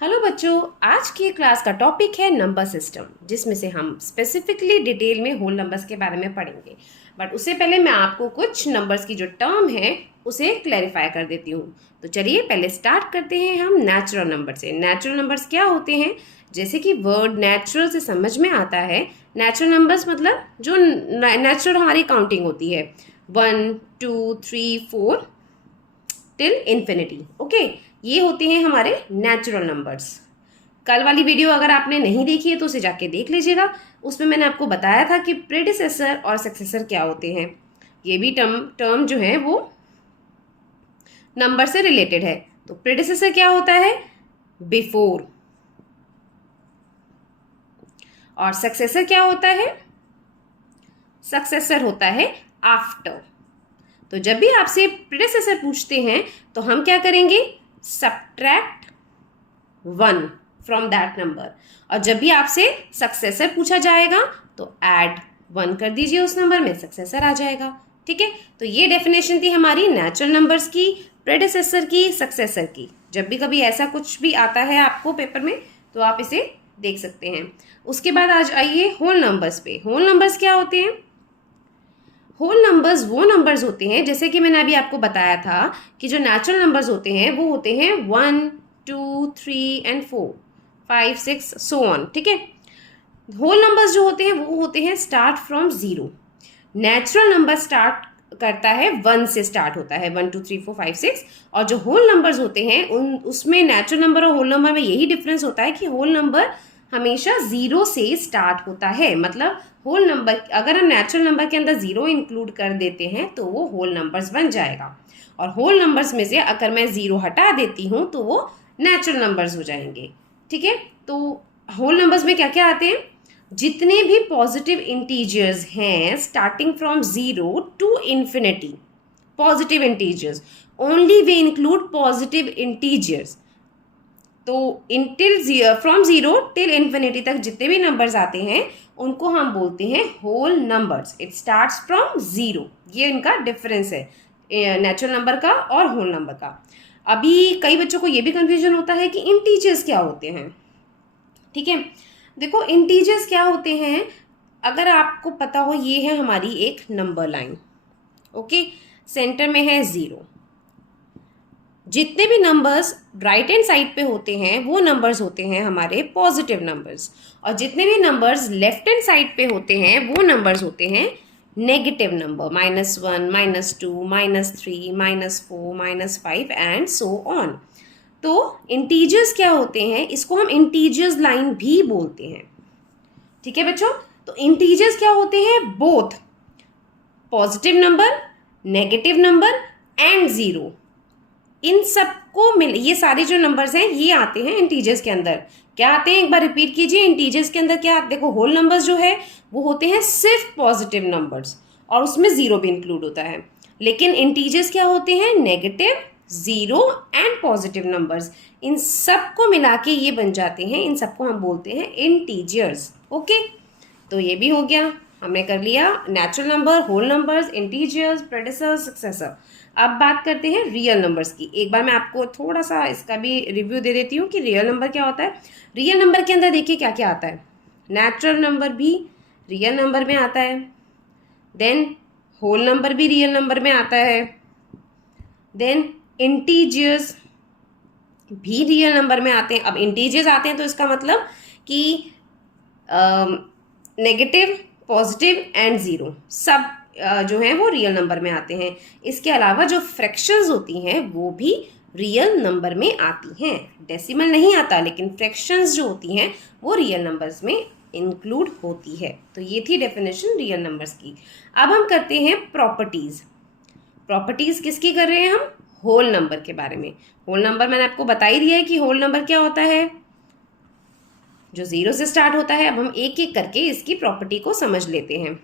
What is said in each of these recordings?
Hello बच्चों, आज की क्लास का टॉपिक है नंबर सिस्टम, जिसमें से हम स्पेसिफिकली डिटेल में होल नंबर्स के बारे में पढ़ेंगे। बट उससे पहले मैं आपको कुछ नंबर्स की जो टर्म है उसे क्लैरिफाई कर देती हूँ। तो चलिए पहले स्टार्ट करते हैं हम नेचुरल नंबर से। नेचुरल नंबर्स क्या होते हैं? जैसे कि वर्ड नेचुरल से समझ में आता है, नेचुरल नंबर्स मतलब जो नेचुरल हमारी काउंटिंग होती है 1 2 3 4 टिल इन्फिनिटी। ओके, ये होते हैं हमारे नेचुरल नंबर्स। कल वाली वीडियो अगर आपने नहीं देखी है तो उसे जाके देख लीजिएगा। उसमें मैंने आपको बताया था कि प्रेडिसेसर और सक्सेसर क्या होते हैं। ये भी टर्म जो है वो नंबर से रिलेटेड है। तो प्रेडिसेसर क्या होता है? बिफोर। और सक्सेसर क्या होता है? सक्सेसर होता है आफ्टर। तो जब भी आपसे प्रेडिसेसर पूछते हैं तो हम क्या करेंगे? Subtract 1 from that number. और जब भी आपसे सक्सेसर पूछा जाएगा तो ऐड 1 कर दीजिए उस नंबर में, सक्सेसर आ जाएगा। ठीक है, तो ये डेफिनेशन थी हमारी नेचुरल नंबर्स की, प्रेडिसेसर की, सक्सेसर की। जब भी कभी ऐसा कुछ भी आता है आपको पेपर में तो आप इसे देख सकते हैं। उसके बाद आज आइए होल नंबर्स पे। होल नंबर्स क्या होते हैं? होल नंबर्स वो नंबर्स होते हैं, जैसे कि मैंने अभी आपको बताया था कि जो नेचुरल नंबर्स होते हैं वो होते हैं 1 2 3 एंड 4 5 6 सो ऑन। ठीक है, होल नंबर्स जो होते हैं वो होते हैं start from 0। Natural number start करता है 1 से, स्टार्ट होता है 1 2 3 4 5 6। और जो होल नंबर्स होते हैं उसमें नेचुरल नंबर और होल नंबर में यही डिफरेंस होता है कि होल नंबर हमेशा 0 से स्टार्ट होता है। मतलब होल नंबर अगर हम नेचुरल नंबर के अंदर 0 इंक्लूड कर देते हैं तो वो होल नंबर्स बन जाएगा। और होल नंबर्स में से अगर मैं 0 हटा देती हूँ तो वो नेचुरल नंबर्स हो जाएंगे। ठीक है, तो होल नंबर्स में क्या क्या आते हैं? जितने भी पॉजिटिव इंटीजर्स हैं starting from 0 to infinity, positive integers only we include positive integers. तो इंटिल फ्रॉम 0 टिल इन्फिनिटी तक जितने भी नंबर्स आते हैं उनको हम बोलते हैं whole numbers. It starts from 0। ये इनका डिफरेंस है नेचुरल नंबर का और होल नंबर का। अभी कई बच्चों को ये भी कंफ्यूजन होता है कि इंटीजर्स क्या होते हैं। ठीक है, देखो इंटीजर्स क्या होते हैं, अगर आपको पता हो, ये है हमारी एक नंबर लाइन। ओके, सेंटर में है 0। जितने भी नंबर्स राइट हैंड साइड पे होते हैं वो नंबर्स होते हैं हमारे पॉजिटिव नंबर्स, और जितने भी नंबर्स लेफ्ट हैंड साइड पे होते हैं वो नंबर्स होते हैं negative number, -1 -2 -3 -4 -5 and so on. तो इंटीजर्स क्या होते हैं? इसको हम इंटीजर्स लाइन भी बोलते हैं। ठीक है बच्चों, तो इंटीजर्स क्या होते हैं? Both positive number, negative number and 0। इन सबको मिल, ये सारे जो नंबर्स हैं ये आते हैं इंटीजर्स के अंदर। क्या आते हैं? एक बार रिपीट कीजिए, इंटीजर्स के अंदर क्या? देखो होल नंबर्स जो है वो होते हैं सिर्फ पॉजिटिव नंबर्स और उसमें 0 भी इंक्लूड होता है। लेकिन इंटीजर्स क्या होते हैं? Negative, 0 and positive numbers. इन सबको मिला के ये बन जाते हैं, इन सबको हम बोलते हैं इंटीजर्स। ओके, तो ये भी हो गया, हमने कर लिया natural number, whole numbers, integers, predecessor, successor. अब बात करते हैं रियल नंबर्स की। एक बार मैं आपको थोड़ा सा इसका भी रिव्यू दे देती हूँ कि रियल नंबर क्या होता है। रियल नंबर के अंदर देखिए क्या क्या आता है। नेचुरल नंबर भी रियल नंबर में आता है, देन होल नंबर भी रियल नंबर में आता है, देन इंटीजर्स भी रियल नंबर में आते हैं। अब इंटीजर्स आते हैं तो इसका मतलब कि नेगेटिव, पॉजिटिव एंड 0 सब जो है वो रियल नंबर में आते हैं। इसके अलावा जो फ्रैक्शंस होती हैं वो भी रियल नंबर में आती हैं। डेसिमल नहीं आता, लेकिन फ्रैक्शंस जो होती हैं वो रियल नंबर्स में इंक्लूड होती है। तो ये थी डेफिनेशन रियल नंबर्स की। अब हम करते हैं प्रॉपर्टीज। प्रॉपर्टीज किसकी कर रहे हैं हम? होल नंबर के बारे में। होल नंबर मैंने आपको बता ही दिया है कि होल नंबर क्या होता है, जो 0 से स्टार्ट होता है। अब हम एक एक करके इसकी प्रॉपर्टी को समझ लेते हैं।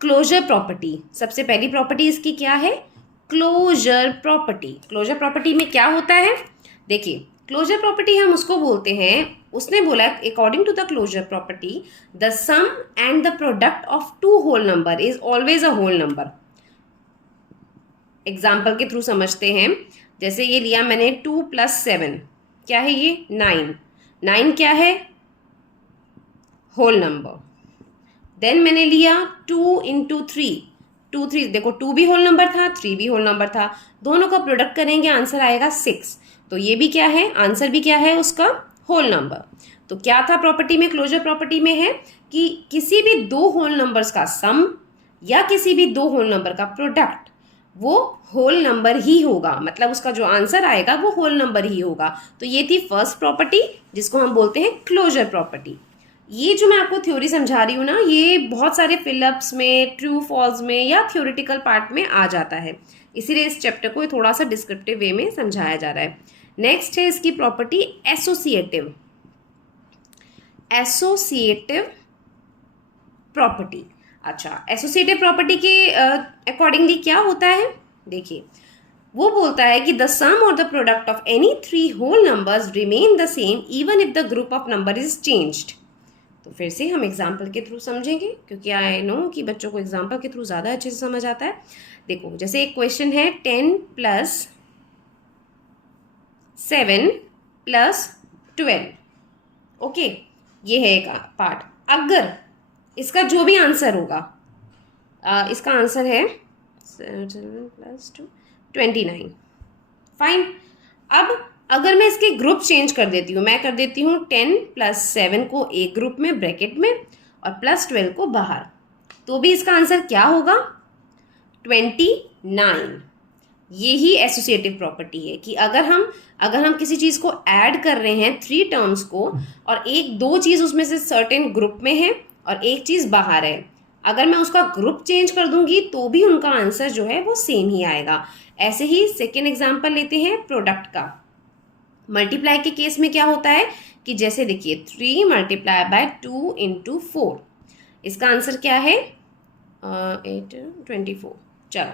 क्लोजर प्रॉपर्टी, सबसे पहली प्रॉपर्टी इसकी क्या है? Closure property. क्लोजर प्रॉपर्टी में क्या होता है? देखिए, क्लोजर प्रॉपर्टी हम उसको बोलते हैं, उसने बोला according to the closure property the sum and the product of two whole number is always a whole number. Example के थ्रू समझते हैं। जैसे ये लिया मैंने 2 + 7, क्या है ये 9, 9 क्या है होल नंबर। देन मैंने लिया 2 × 3, 2 3 देखो 2 भी होल नंबर था 3 भी होल नंबर था, दोनों का प्रोडक्ट करेंगे आंसर आएगा 6। तो ये भी क्या है आंसर भी क्या है उसका होल नंबर। तो क्या था प्रॉपर्टी में, क्लोजर प्रॉपर्टी में है कि किसी भी दो होल नंबर्स का सम या किसी भी दो होल नंबर का प्रोडक्ट वो होल नंबर ही होगा, मतलब उसका जो आंसर आएगा वो होल नंबर ही होगा। तो ये थी फर्स्ट प्रॉपर्टी जिसको हम बोलते हैं क्लोजर प्रॉपर्टी। ये जो मैं आपको थ्योरी समझा रही हूँ ना, ये बहुत सारे फिलअप्स में, ट्रू फॉल्स में या थ्योरेटिकल पार्ट में आ जाता है, इसीलिए इस चैप्टर को थोड़ा सा डिस्क्रिप्टिव वे में समझाया जा रहा है। नेक्स्ट है इसकी प्रॉपर्टी एसोसिएटिव, एसोसिएटिव प्रॉपर्टी। अच्छा, एसोसिएटिव प्रॉपर्टी के अकॉर्डिंगली क्या होता है, देखिए वो बोलता है कि द सम और the product of any 3 whole numbers remain the same even if the group of number is changed. तो फिर से हम एग्जाम्पल के थ्रू समझेंगे, क्योंकि आई नो कि बच्चों को एग्जाम्पल के थ्रू ज़्यादा अच्छे से समझ आता है। देखो जैसे एक क्वेश्चन है 10 + 7 + 12, ओके, ये है एक पार्ट। अगर इसका जो भी आंसर होगा, इसका आंसर है 7 + 2 29, फाइन। अब अगर मैं इसके ग्रुप चेंज कर देती हूँ, मैं कर देती हूँ 10 + 7 को एक ग्रुप में ब्रैकेट में और +12 को बाहर, तो भी इसका आंसर क्या होगा 29। यही एसोसिएटिव प्रॉपर्टी है कि अगर हम किसी चीज़ को ऐड कर रहे हैं 3 टर्म्स को, और एक दो चीज़ उसमें से सर्टेन ग्रुप में है और एक चीज़ बाहर है, अगर मैं उसका ग्रुप चेंज कर दूंगी तो भी उनका आंसर जो है वो सेम ही आएगा। ऐसे ही सेकेंड एग्जाम्पल लेते हैं प्रोडक्ट का। मल्टीप्लाई के केस में क्या होता है कि जैसे देखिए 3 × 2 × 4, इसका आंसर क्या है 8 24। चलो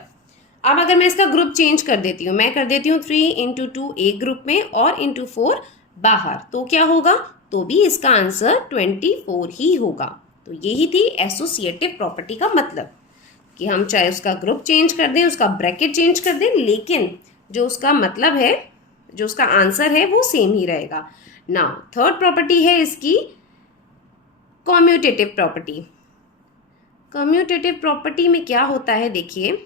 अब अगर मैं इसका ग्रुप चेंज कर देती हूँ, मैं कर देती हूँ 3 × 2 एक ग्रुप में और × 4 बाहर, तो क्या होगा, तो भी इसका आंसर 24 ही होगा। तो यही थी एसोसिएटिव प्रॉपर्टी का मतलब, कि हम चाहे उसका ग्रुप चेंज कर दें, उसका ब्रैकेट चेंज कर दें, लेकिन जो उसका मतलब है, जो उसका आंसर है वो सेम ही रहेगा। नाउ थर्ड प्रॉपर्टी है इसकी कम्यूटेटिव प्रॉपर्टी। कम्यूटेटिव प्रॉपर्टी में क्या होता है, देखिए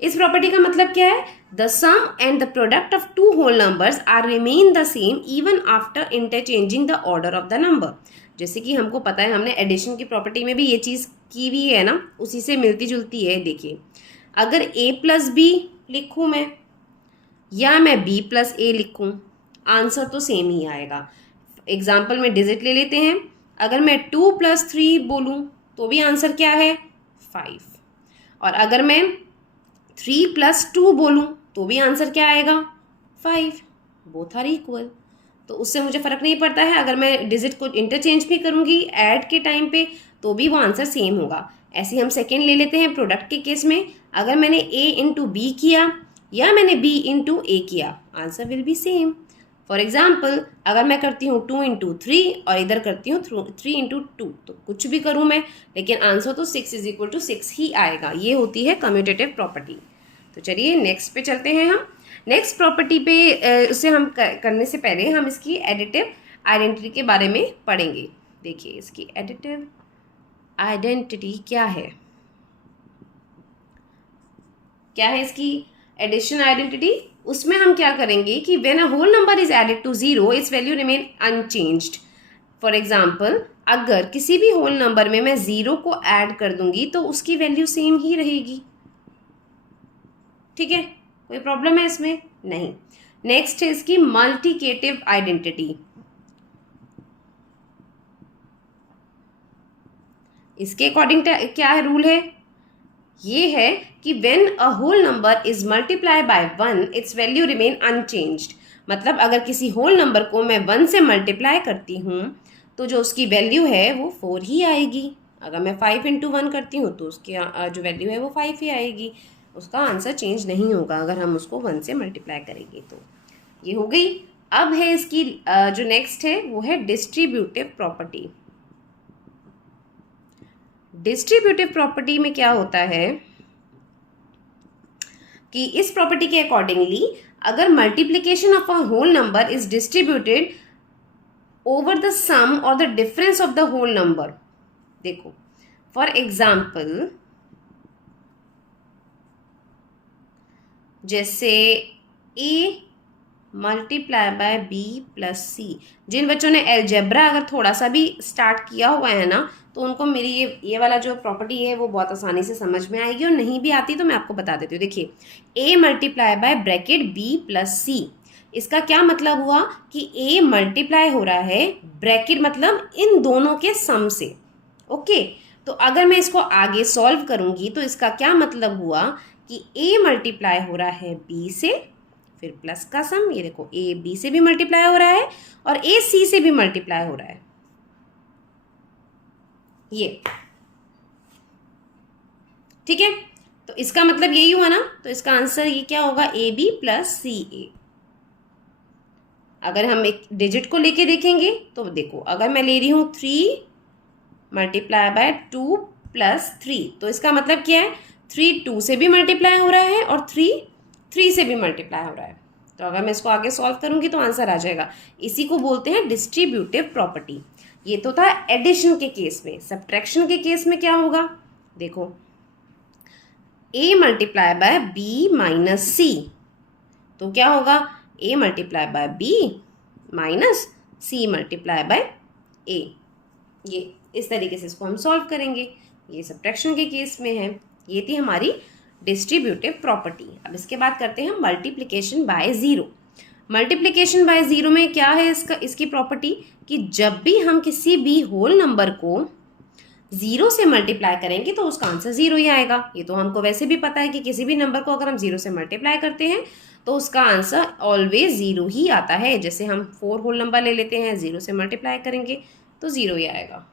इस प्रॉपर्टी का मतलब क्या है, the sum and the product of 2 whole numbers are remain the same even after interchanging the order of the number. जैसे कि हमको पता है, हमने एडिशन की प्रॉपर्टी में भी ये चीज़ की भी है ना, उसी से मिलती जुलती है। देखिए अगर a + b लिखूँ मैं या मैं b + a लिखूँ, आंसर तो सेम ही आएगा। एग्जाम्पल में डिजिट ले लेते हैं, अगर मैं 2 + 3 बोलूँ तो भी आंसर क्या है 5, और अगर मैं 3 + 2 बोलूँ तो भी आंसर क्या आएगा 5, बोथ आर इक्वल। तो उससे मुझे फ़र्क नहीं पड़ता है, अगर मैं डिजिट को इंटरचेंज भी करूँगी ऐड के टाइम पे तो भी वो आंसर सेम होगा। ऐसे ही हम सेकेंड ले लेते हैं प्रोडक्ट के केस में, अगर मैंने a × b किया या मैंने b × a किया, answer will be same. For example अगर मैं करती हूँ 2 × 3 और इधर करती हूँ 3 × 2, तो कुछ भी करूँ मैं, लेकिन आंसर तो 6 = 6 ही आएगा। ये होती है कम्यूटेटिव प्रॉपर्टी। तो चलिए नेक्स्ट पे चलते हैं। हम नेक्स्ट प्रॉपर्टी पे उसे हम करने से पहले हम इसकी एडिटिव आइडेंटिटी के बारे में पढ़ेंगे। देखिए इसकी एडिटिव आइडेंटिटी क्या है, क्या है इसकी एडिशन आइडेंटिटी। उसमें हम क्या करेंगे कि when a whole number is added to 0 its value remain unchanged. For example अगर किसी भी होल नंबर में मैं 0 को ऐड कर दूंगी तो उसकी वैल्यू सेम ही रहेगी, ठीक है, कोई प्रॉब्लम है इसमें नहीं। नेक्स्ट है इसकी मल्टीकेटिव आइडेंटिटी। इसके अकॉर्डिंग क्या है रूल है, ये है कि when a whole number is multiply by 1 its value remain unchanged. मतलब अगर किसी होल नंबर को मैं 1 से मल्टीप्लाई करती हूँ तो जो उसकी वैल्यू है वो 4 ही आएगी। अगर मैं 5 × 1 करती हूँ तो उसकी जो वैल्यू है वो 5 ही आएगी, उसका आंसर चेंज नहीं होगा अगर हम उसको 1 से मल्टीप्लाई करेंगे। तो ये हो गई। अब है इसकी जो नेक्स्ट है वो है डिस्ट्रीब्यूटिव प्रॉपर्टी। डिस्ट्रीब्यूटिव प्रॉपर्टी में क्या होता है कि इस प्रॉपर्टी के अकॉर्डिंगली अगर multiplication of a whole number is distributed over the sum और the difference of the whole number, देखो फॉर एग्जाम्पल जैसे a multiply by b plus c, जिन बच्चों ने एलजेब्रा अगर थोड़ा सा भी स्टार्ट किया हुआ है ना तो उनको मेरी ये वाला जो प्रॉपर्टी है वो बहुत आसानी से समझ में आएगी, और नहीं भी आती तो मैं आपको बता देती हूँ। देखिए a multiply by bracket b plus c, इसका क्या मतलब हुआ कि a मल्टीप्लाई हो रहा है ब्रैकेट मतलब इन दोनों के सम से। ओके, तो अगर मैं इसको आगे सॉल्व करूंगी तो इसका क्या मतलब हुआ कि a मल्टीप्लाई हो रहा है b से, फिर प्लस का सम, ये देखो a b से भी मल्टीप्लाई हो रहा है और a c से भी मल्टीप्लाई हो रहा है, ये ठीक है। तो इसका मतलब यही हुआ ना, तो इसका आंसर ये क्या होगा, ए बी प्लस सी ए। अगर हम एक डिजिट को लेके देखेंगे तो देखो अगर मैं ले रही हूं 3 मल्टीप्लाई बाय 2 प्लस 3, तो इसका मतलब क्या है 3 2 से भी मल्टीप्लाई हो रहा है और 3 3 से भी मल्टीप्लाई हो रहा है। तो अगर मैं इसको आगे सॉल्व करूंगी तो आंसर आ जाएगा। इसी को बोलते हैं डिस्ट्रीब्यूटिव प्रॉपर्टी। ये तो था एडिशन के केस में। सब्ट्रैक्शन के केस में क्या होगा, देखो a multiply by b minus c, तो क्या होगा a multiply by b minus c multiply by a। ये इस तरीके से इसको हम सॉल्व करेंगे। ये सब्ट्रैक्शन के केस में है। ये थी हमारी डिस्ट्रीब्यूटिव प्रॉपर्टी। अब इसके बाद करते हैं multiplication by zero. Multiplication by zero में क्या है इसकी प्रॉपर्टी कि जब भी हम किसी भी होल नंबर को ज़ीरो से मल्टीप्लाई करेंगे तो उसका आंसर ज़ीरो ही आएगा। ये तो हमको वैसे भी पता है कि किसी भी नंबर को अगर हम ज़ीरो से मल्टीप्लाई करते हैं तो उसका आंसर ऑलवेज ज़ीरो ही आता है। जैसे हम 4 होल नंबर ले लेते हैं, ज़ीरो से मल्टीप्लाई करेंगे तो ज़ीरो ही आएगा।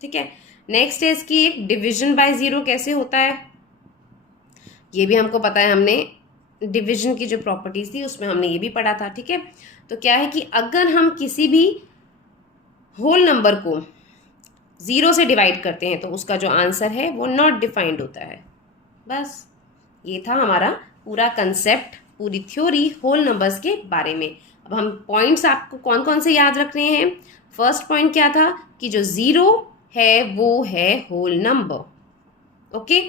ठीक है, नेक्स्ट है इसकी एक डिविजन बाय ज़ीरो कैसे होता है, ये भी हमको पता है। हमने डिवीजन की जो प्रॉपर्टीज थी उसमें हमने ये भी पढ़ा था। ठीक है, तो क्या है कि अगर हम किसी भी होल नंबर को ज़ीरो से डिवाइड करते हैं तो उसका जो आंसर है वो नॉट डिफाइंड होता है। बस ये था हमारा पूरा कंसेप्ट, पूरी थ्योरी होल नंबर्स के बारे में। अब हम पॉइंट्स आपको कौन कौन से याद रखने हैं। फर्स्ट पॉइंट क्या था कि जो ज़ीरो है वो है होल नंबर। ओके,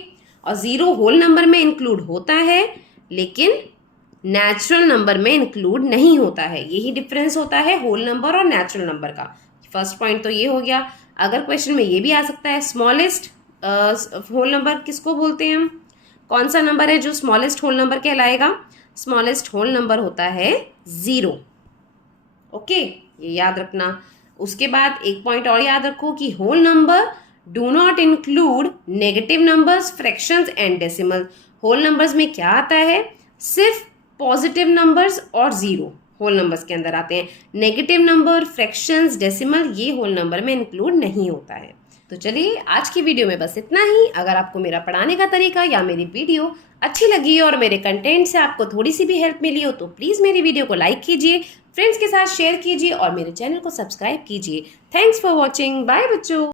और ज़ीरो होल नंबर में इंक्लूड होता है लेकिन नेचुरल नंबर में इंक्लूड नहीं होता है। यही डिफरेंस होता है होल नंबर और नेचुरल नंबर का। फर्स्ट पॉइंट तो ये हो गया। अगर क्वेश्चन में ये भी आ सकता है स्मॉलेस्ट होल नंबर किसको बोलते हैं हम, कौन सा नंबर है जो स्मॉलेस्ट होल नंबर कहलाएगा, स्मॉलेस्ट होल नंबर होता है ज़ीरो। ओके, ये याद रखना। उसके बाद एक पॉइंट और याद रखो कि whole number do not include negative numbers, fractions and decimal. Whole numbers में क्या आता है, सिर्फ पॉजिटिव नंबर्स और ज़ीरो होल नंबर्स के अंदर आते हैं। नेगेटिव नंबर, फ्रैक्शंस, डेसिमल ये होल नंबर में इंक्लूड नहीं होता है। तो चलिए आज की वीडियो में बस इतना ही। अगर आपको मेरा पढ़ाने का तरीका या मेरी वीडियो अच्छी लगी और मेरे कंटेंट से आपको थोड़ी सी भी हेल्प मिली हो तो प्लीज़ मेरी वीडियो को लाइक कीजिए, फ्रेंड्स के साथ शेयर कीजिए और मेरे चैनल को सब्सक्राइब कीजिए। थैंक्स फॉर वॉचिंग, बाय बच्चों।